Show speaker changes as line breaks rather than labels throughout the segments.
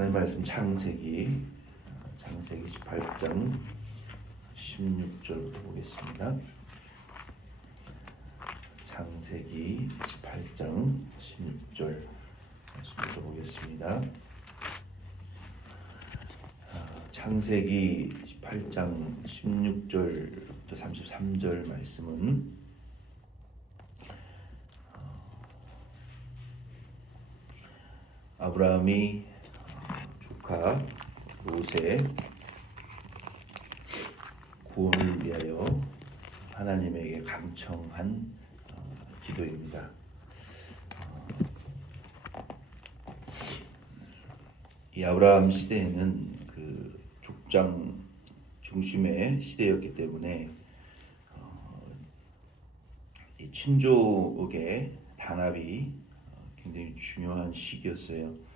하나님 말씀 창세기 창세기 18장 16절부터 보겠습니다. 창세기 18장 16절 말씀부터 보겠습니다. 아, 창세기 18장 16절부터 33절 말씀은 아브라함이 조카 롯의 구원을 위하여 하나님에게 강청한 어, 기도입니다. 어, 이 아브라함 시대에는 그 족장 중심의 시대였기 때문에 어, 이 친족의 단합이 어, 굉장히 중요한 시기였어요.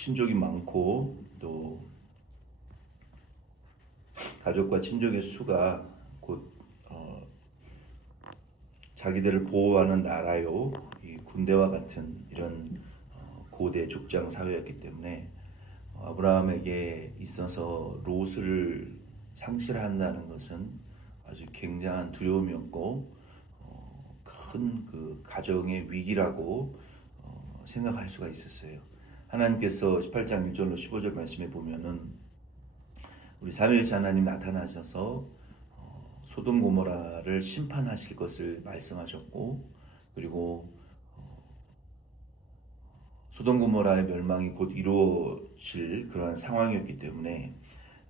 친족이 많고 또 가족과 친족의 수가 곧 어, 자기들을 보호하는 나라요 이 군대와 같은 이런 어, 고대 족장 사회였기 때문에 어, 아브라함에게 있어서 롯을 상실한다는 것은 아주 굉장한 두려움이었고 어, 큰그 가정의 위기라고 어, 생각할 수가 있었어요. 하나님께서 18장 1절로 15절 말씀에 보면은 우리 삼위일체 하나님 나타나셔서 어, 소돔 고모라를 심판하실 것을 말씀하셨고 그리고 어, 소돔 고모라의 멸망이 곧 이루어질 그러한 상황이었기 때문에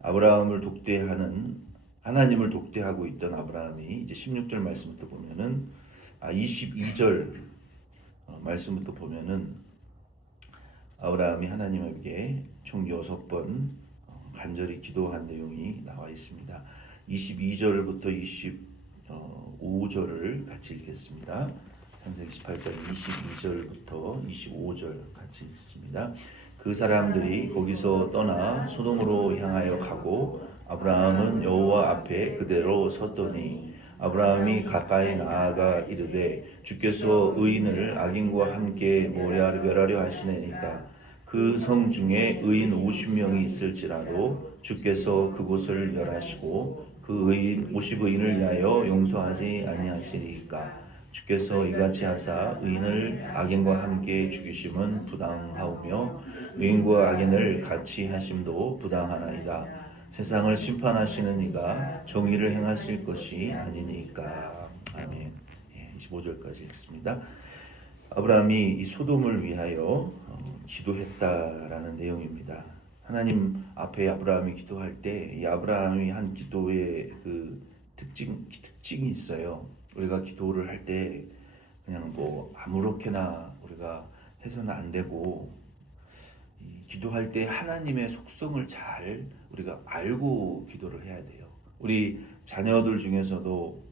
아브라함을 독대하는 하나님을 독대하고 있던 아브라함이 이제 16절 말씀부터 보면은 아 22절 어, 말씀부터 보면은 아브라함이 하나님에게 총 여섯 번 어, 간절히 기도한 내용이 나와 있습니다. 22절부터 25절을 같이 읽겠습니다. 창세기 18장 22절부터 25절 같이 읽습니다. 그 사람들이 거기서 떠나 소돔으로 향하여 가고 아브라함은 여호와 앞에 그대로 섰더니 아브라함이 가까이 나아가 이르되 주께서 의인을 악인과 함께 모래하려 멸하려 하시나이까 그 성 중에 의인 50명이 있을지라도 주께서 그곳을 멸하시고 그 의인 50의인을 위하여 용서하지 아니하시리까 주께서 이같이 하사 의인을 악인과 함께 죽이심은 부당하오며 의인과 악인을 같이 하심도 부당하나이다 세상을 심판하시는 이가 정의를 행하실 것이 아니니까 아멘. 예, 25절까지 읽습니다. 아브라함이 이 소돔을 위하여 어, 기도했다라는 내용입니다. 하나님 앞에 아브라함이 기도할 때 이 아브라함이 한 기도의 그 특징 특징이 있어요. 우리가 기도를 할 때 그냥 뭐 아무렇게나 우리가 해서는 안 되고 기도할 때 하나님의 속성을 잘 우리가 알고 기도를 해야 돼요. 우리 자녀들 중에서도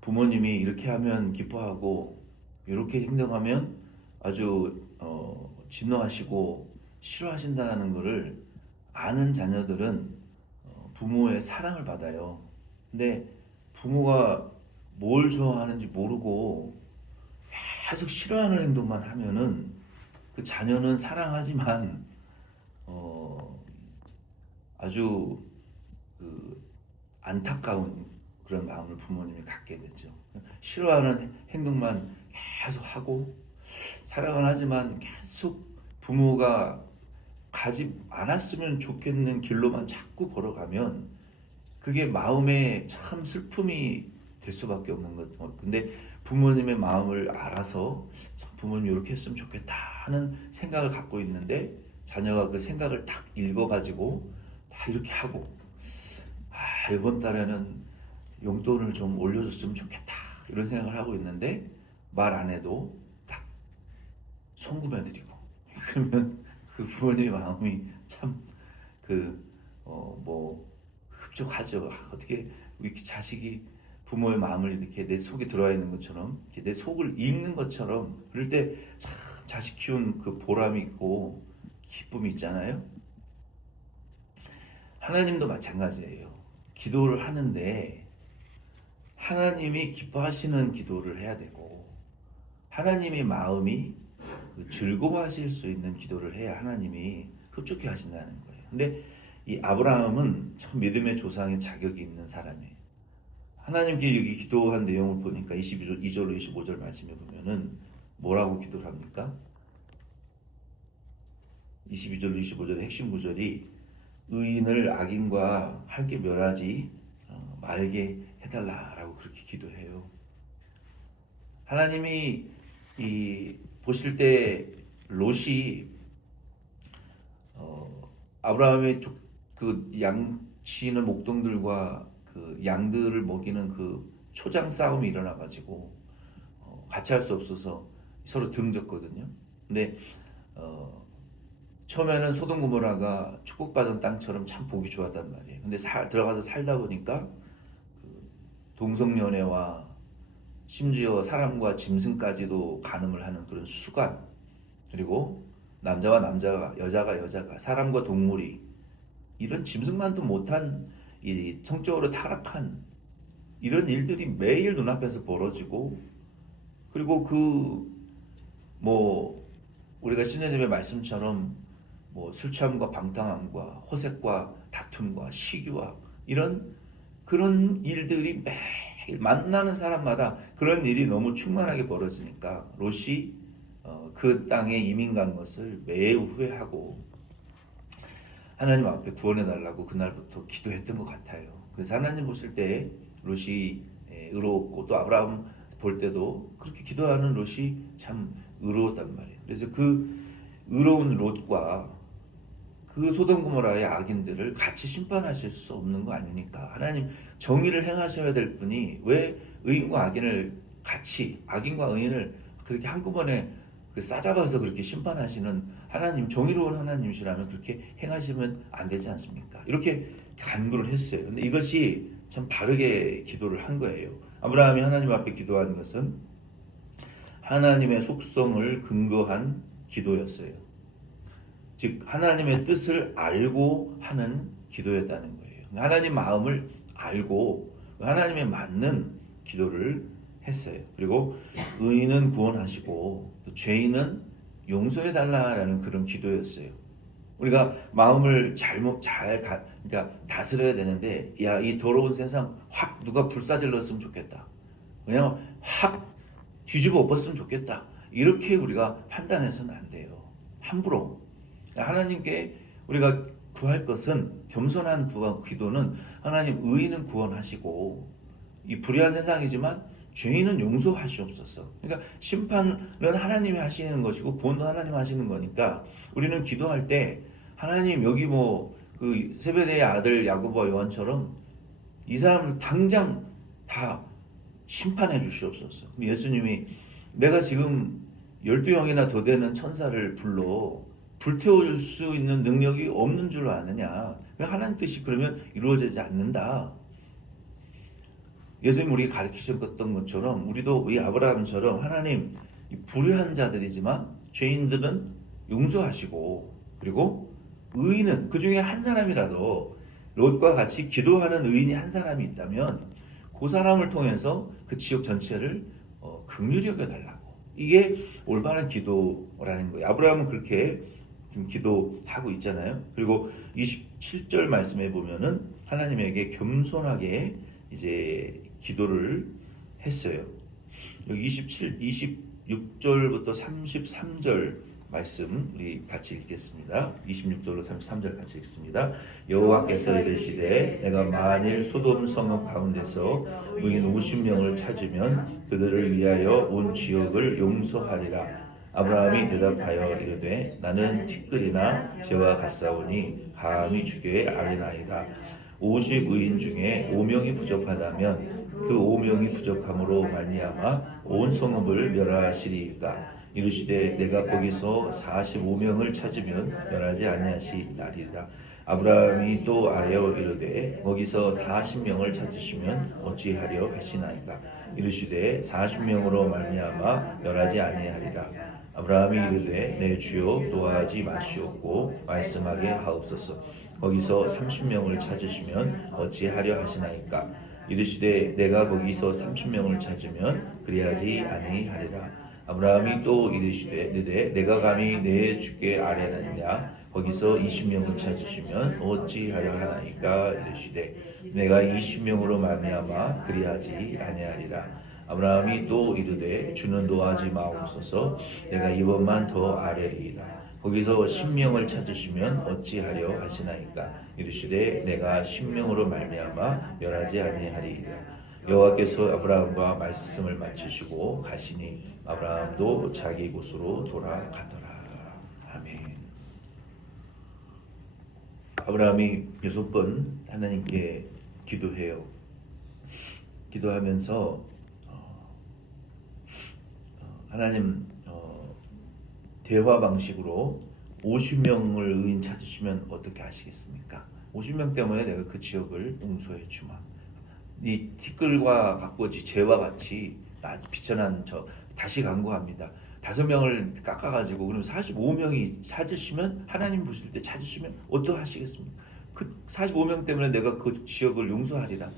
부모님이 이렇게 하면 기뻐하고 이렇게 행동하면 아주 어, 진노하시고 싫어하신다는 것을 아는 자녀들은 어, 부모의 사랑을 받아요. 근데 부모가 뭘 좋아하는지 모르고 계속 싫어하는 행동만 하면은 그 자녀는 사랑하지만 어, 아주 그 안타까운 그런 마음을 부모님이 갖게 되죠. 싫어하는 행동만 계속 하고 사랑은 하지만 계속 부모가 가지 않았으면 좋겠는 길로만 자꾸 걸어가면 그게 마음에 참 슬픔이 될 수밖에 없는 것. 어, 근데 부모님의 마음을 알아서 부모님 이렇게 했으면 좋겠다 하는 생각을 갖고 있는데 자녀가 그 생각을 딱 읽어가지고 다 이렇게 하고 아 이번 달에는 용돈을 좀 올려줬으면 좋겠다 이런 생각을 하고 있는데 말 안 해도 딱 송금해드리고. 그러면 그 부모님의 마음이 참그 어 뭐 흡족하죠. 아, 어떻게 이렇게 자식이 부모의 마음을 이렇게 내 속에 들어와 있는 것처럼 내 속을 읽는 것처럼 그럴 때 참 자식 키운 그 보람이 있고 기쁨이 있잖아요. 하나님도 마찬가지예요. 기도를 하는데 하나님이 기뻐하시는 기도를 해야 되고 하나님의 마음이 그 즐거워하실 수 있는 기도를 해야 하나님이 흡족해 하신다는 거예요. 근데 이 아브라함은 참 믿음의 조상의 자격이 있는 사람이에요. 하나님께 여기 기도한 내용을 보니까 22절, 2절, 25절 말씀에 보면은 뭐라고 기도를 합니까? 22절, 25절의 핵심 구절이 의인을 악인과 함께 멸하지 어, 말게 해달라라고 그렇게 기도해요. 하나님이 이 보실 때 롯이 어, 아브라함의 조- 그 양치는 목동들과 그 양들을 먹이는 그 초장 싸움이 일어나 가지고 어, 같이 할 수 없어서 서로 등졌거든요. 근데 어, 처음에는 소돔 고모라가 축복받은 땅처럼 참 보기 좋았단 말이에요. 근데 사- 들어가서 살다 보니까 그 동성연애와 심지어 사람과 짐승까지도 간음을 하는 그런 수간 그리고 남자와 남자가 여자가 여자가 사람과 동물이 이런 짐승만도 못한 이 성적으로 타락한 이런 일들이 매일 눈앞에서 벌어지고 그리고 그 뭐 우리가 신혜님의 말씀처럼 뭐 술 취함과 방탕함과 호색과 다툼과 시기와 이런 그런 일들이 매일 만나는 사람마다 그런 일이 너무 충만하게 벌어지니까 롯이 어, 그 땅에 이민 간 것을 매우 후회하고 하나님 앞에 구원해 달라고 그날부터 기도했던 것 같아요. 그래서 하나님 보실 때 롯이 예, 의롭고 또 아브라함 볼 때도 그렇게 기도하는 롯이 참 의로웠단 말이에요. 그래서 그 의로운 롯과 그 소돔 고모라의 악인들을 같이 심판하실 수 없는 거 아닙니까? 하나님 정의를 행하셔야 될 분이 왜 의인과 악인을 같이 악인과 의인을 그렇게 한꺼번에 그 싸잡아서 그렇게 심판하시는 하나님 정의로운 하나님이시라면 그렇게 행하시면 안 되지 않습니까? 이렇게 간구를 했어요. 근데 이것이 참 바르게 기도를 한 거예요. 아브라함이 하나님 앞에 기도한 것은 하나님의 속성을 근거한 기도였어요. 즉 하나님의 뜻을 알고 하는 기도였다는 거예요. 하나님 마음을 알고 하나님에 맞는 기도를 했어요. 그리고 의인은 구원하시고 또 죄인은 용서해 달라라는 그런 기도였어요. 우리가 마음을 잘못 잘 가, 그러니까 다스려야 되는데 야 이 더러운 세상 확 누가 불사질렀으면 좋겠다. 그냥 확 뒤집어 엎었으면 좋겠다. 이렇게 우리가 판단해서는 안 돼요. 함부로 하나님께 우리가 구할 것은 겸손한 구하- 기도는 하나님 의인은 구원하시고 이 불의한 세상이지만 죄인은 용서하시옵소서. 그러니까 심판은 하나님이 하시는 것이고 구원도 하나님 하시는 거니까 우리는 기도할 때 하나님 여기 뭐 그 세베대의 아들 야고보와 요한처럼 이 사람을 당장 다 심판해 주시옵소서. 예수님이 내가 지금 열두 영이나 더 되는 천사를 불러 불태울 수 있는 능력이 없는 줄 아느냐? 하나님 뜻이 그러면 이루어지지 않는다. 예수님 우리 가르치셨던 것처럼 우리도 이 아브라함처럼 하나님 이 불의한 자들이지만 죄인들은 용서하시고 그리고 의인은 그 중에 한 사람이라도 롯과 같이 기도하는 의인이 한 사람이 있다면 그 사람을 통해서 그 지역 전체를 어, 긍휼히 여겨 달라고 이게 올바른 기도라는 거예요. 아브라함은 그렇게 기도하고 있잖아요. 그리고 27절 말씀에 보면은 하나님에게 겸손하게 이제 기도를 했어요. 여기 27, 26절부터 33절 말씀 우리 같이 읽겠습니다. 26절로 33절 같이 읽습니다. 여호와께서 이르시되 내가 만일 소돔 성읍 가운데서 의인 50명을 찾으면 그들을 위하여 온 지역을 용서하리라. 아브라함이 대답하여 이르되 나는 티끌이나 재와 같사오니 감히 주교에 아뢰나이다. 50 의인 중에 5명이 부족하다면 그 5명이 부족함으로 말미암아 온 성읍을 멸하시리이까 이르시되 내가 거기서 45명을 찾으면 멸하지 아니하시나리이다. 아브라함이 또 아뢰어 이르되 거기서 40명을 찾으시면 어찌하려 하시나이까 이르시되 40명으로 말미암아 멸하지 아니하리라. 아브라함이 이르되 내 주여 도와하지 마시옵고 말씀하게 하옵소서. 거기서 30명을 찾으시면 어찌하려 하시나이까 이르시되 내가 거기서 30명을 찾으면 그리하지 아니하리라. 아브라함이 또 이르시되 이르되 내가 감히 내 주께 아뢰느냐 거기서 20명을 찾으시면 어찌하려 하나이까 이르시되 내가 20명으로 말미암아 그리하지 아니하리라. 아브라함이 또 이르되 주는 노하지 마옵소서. 내가 이번만 더 아뢰리이다 거기서 10명을 찾으시면 어찌하려 하시나이까 이르시되 내가 10명으로 말미암아 멸하지 아니하리이다 여호와께서 아브라함과 말씀을 마치시고 가시니 아브라함도 자기 곳으로 돌아가더라. 아멘. 아브라함이 여섯 번 하나님께 기도해요. 기도하면서 어, 어, 하나님 어, 대화 방식으로 50명을 의인 찾으시면 어떻게 하시겠습니까? 50명 때문에 내가 그 지역을 용서해 주마. 이 티끌과 바꾸지 재와 같이 나 비천한 저 다시 강구합니다. 다섯 명을 깎아가지고 그럼 45명이 찾으시면 하나님 보실 때 찾으시면 어떠하시겠습니까? 그 45명 때문에 내가 그 지역을 용서하리라.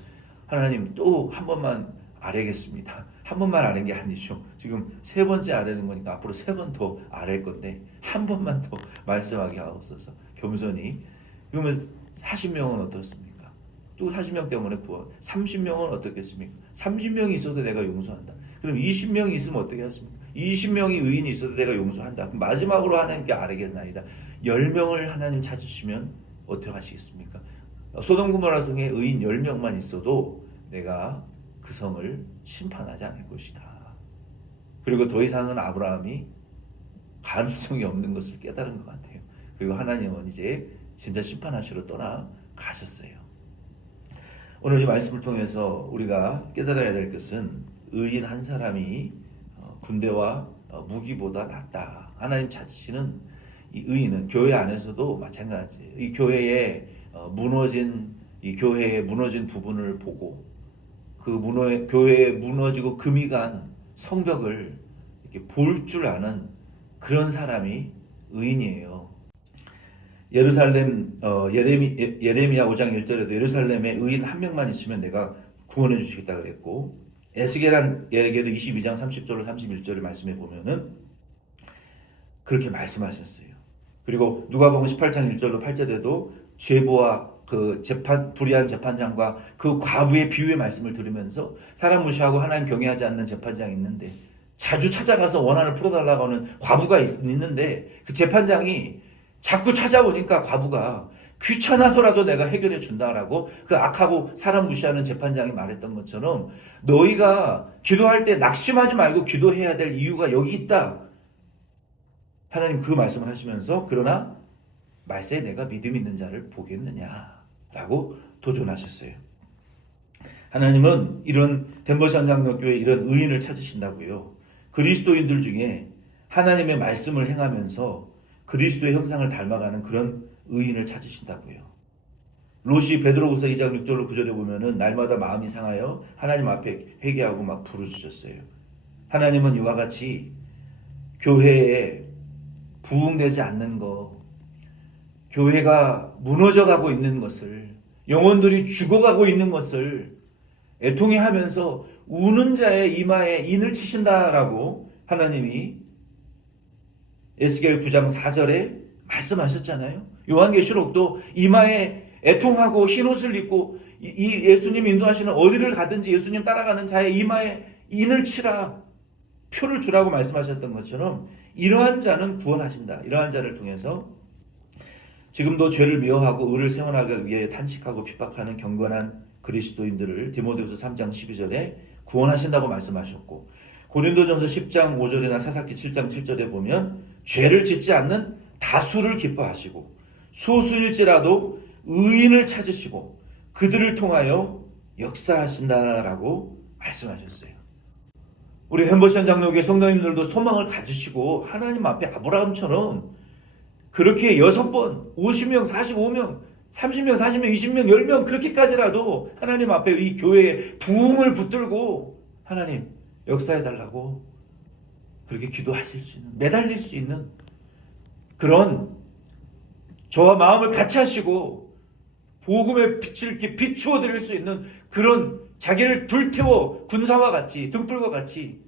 하나님 또 한 번만 아뢰겠습니다. 한 번만 아뢰는 게 아니죠. 지금 세 번째 아뢰는 거니까 앞으로 세 번 더 아뢰 건데 한 번만 더 말씀하게 하옵소서. 겸손히. 그러면 40명은 어떻습니까? 또 40명 때문에 구원. 30명은 어떻겠습니까? 30명이 있어도 내가 용서한다. 그럼 20명이 있으면 어떻게 하십니까? 20명이 의인이 있어도 내가 용서한다. 그럼 마지막으로 하나님께 아뢰겠나이다. 10명을 하나님 찾으시면 어떻게 하시겠습니까? 소돔 고모라 성에 의인 10명만 있어도 내가 그 성을 심판하지 않을 것이다. 그리고 더 이상은 아브라함이 가능성이 없는 것을 깨달은 것 같아요. 그리고 하나님은 이제 진짜 심판하시러 떠나 가셨어요. 오늘 이 말씀을 통해서 우리가 깨달아야 될 것은 의인 한 사람이 어, 군대와 어, 무기보다 낫다. 하나님 찾으시는 이 의인은 교회 안에서도 마찬가지예요. 이 교회에 어, 무너진 이 교회의 무너진 부분을 보고 그 무너 교회에 무너지고 금이 간 성벽을 볼 줄 아는 그런 사람이 의인이에요. 예루살렘 어, 예레미 예- 예레미야 5장 1절에도 예루살렘에 의인 한 명만 있으면 내가 구원해 주시겠다 그랬고 에스겔한에게도 22장 30절로 31절을 말씀해 보면은 그렇게 말씀하셨어요. 그리고 누가복음 18장 1절로 8절에도 죄보와 그 재판 불의한 재판장과 그 과부의 비유의 말씀을 들으면서 사람 무시하고 하나님 경외하지 않는 재판장이 있는데 자주 찾아가서 원한을 풀어달라고 하는 과부가 있, 있는데 그 재판장이 자꾸 찾아오니까 과부가 귀찮아서라도 내가 해결해 준다라고 그 악하고 사람 무시하는 재판장이 말했던 것처럼 너희가 기도할 때 낙심하지 말고 기도해야 될 이유가 여기 있다. 하나님 그 말씀을 하시면서 그러나 말세에 내가 믿음 있는 자를 보겠느냐 라고 도전하셨어요. 하나님은 이런 덴버시 장로교회 이런 의인을 찾으신다고요. 그리스도인들 중에 하나님의 말씀을 행하면서 그리스도의 형상을 닮아가는 그런 의인을 찾으신다고요. 롯이 베드로후서 2장 6절로 9절에 보면은 날마다 마음이 상하여 하나님 앞에 회개하고 막 부르짖었어요. 하나님은 이와 같이 교회에 부흥되지 않는 것, 교회가 무너져가고 있는 것을, 영혼들이 죽어가고 있는 것을 애통해 하면서 우는 자의 이마에 인을 치신다라고 하나님이 에스겔 9장 4절에 말씀하셨잖아요. 요한계시록도 이마에 애통하고 흰옷을 입고 이- 이 예수님 인도하시는 어디를 가든지 예수님 따라가는 자의 이마에 인을 치라 표를 주라고 말씀하셨던 것처럼 이러한 자는 구원하신다. 이러한 자를 통해서 지금도 죄를 미워하고 의를 세워나가기 위해 탄식하고 핍박하는 경건한 그리스도인들을 디모데후서 3장 12절에 구원하신다고 말씀하셨고 고린도전서 10장 5절이나 사사기 7장 7절에 보면 죄를 짓지 않는 다수를 기뻐하시고 소수일지라도 의인을 찾으시고 그들을 통하여 역사하신다라고 말씀하셨어요. 우리 햄버션 장로교회 성도님들도 소망을 가지시고 하나님 앞에 아브라함처럼 그렇게 여섯 번, 50명, 45명, 30명, 40명, 20명, 10명 그렇게까지라도 하나님 앞에 이 교회에 부흥을 붙들고 하나님 역사해 달라고 그렇게 기도하실 수 있는 매달릴 수 있는 그런 저와 마음을 같이 하시고 복음의 빛을 이렇게 비추어 드릴 수 있는 그런 자기를 불태워 군사와 같이 등불과 같이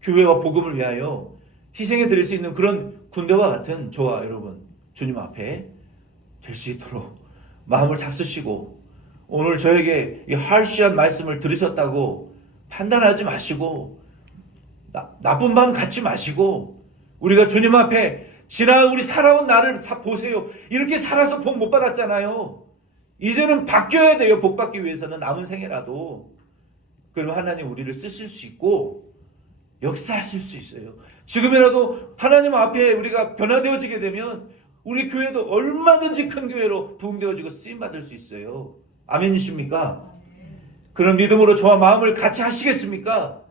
교회와 복음을 위하여 희생해 드릴 수 있는 그런 군대와 같은 저와 여러분 주님 앞에 될 수 있도록 마음을 잡수시고 오늘 저에게 이 할시한 말씀을 들으셨다고 판단하지 마시고 나, 나쁜 마음 갖지 마시고 우리가 주님 앞에 지난 우리 살아온 나를 사- 보세요. 이렇게 살아서 복 못 받았잖아요. 이제는 바뀌어야 돼요. 복 받기 위해서는 남은 생애라도. 그럼 하나님 우리를 쓰실 수 있고 역사하실 수 있어요. 지금이라도 하나님 앞에 우리가 변화되어지게 되면 우리 교회도 얼마든지 큰 교회로 부흥되어지고 쓰임 받을 수 있어요. 아멘이십니까? 그런 믿음으로 저와 마음을 같이 하시겠습니까?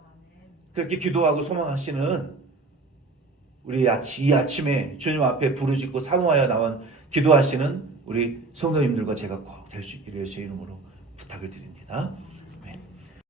그렇게 기도하고 소망하시는 우리 이 아침에 주님 앞에 부르짖고 사모하여 나온 기도하시는 우리 성도님들과 제가 꼭 될 수 있기를 예수의 이름으로 부탁을 드립니다.